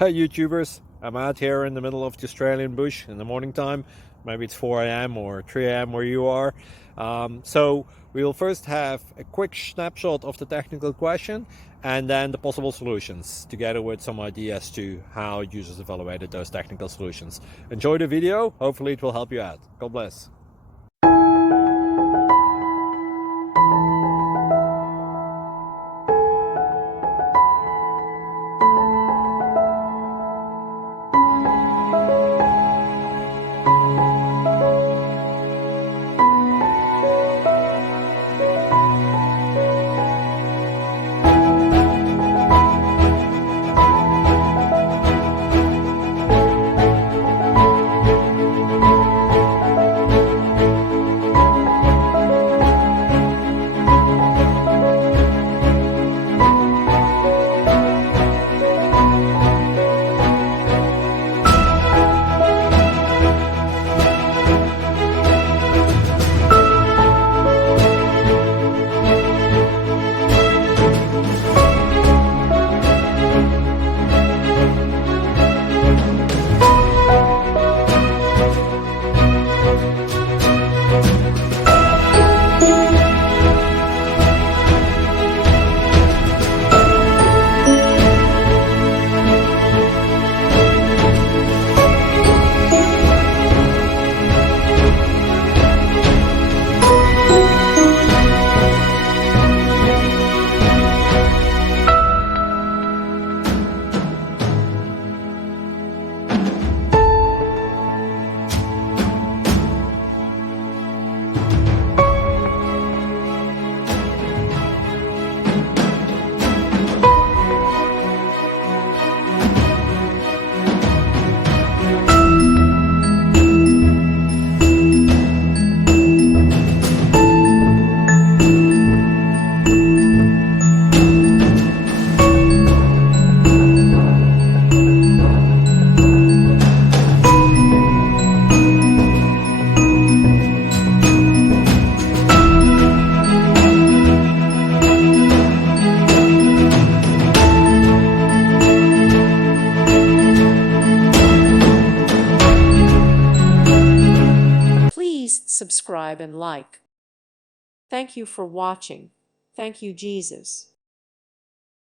Hey YouTubers, I'm out here in the middle of the Australian bush in the morning time. Maybe it's 4 a.m. or 3 a.m. where you are. So we'll first have a quick snapshot of the technical question and then the possible solutions, together with some ideas to how users evaluated those technical solutions. Enjoy the video, hopefully it will help you out. God bless. Please subscribe and like. Thank you for watching. Thank you, Jesus.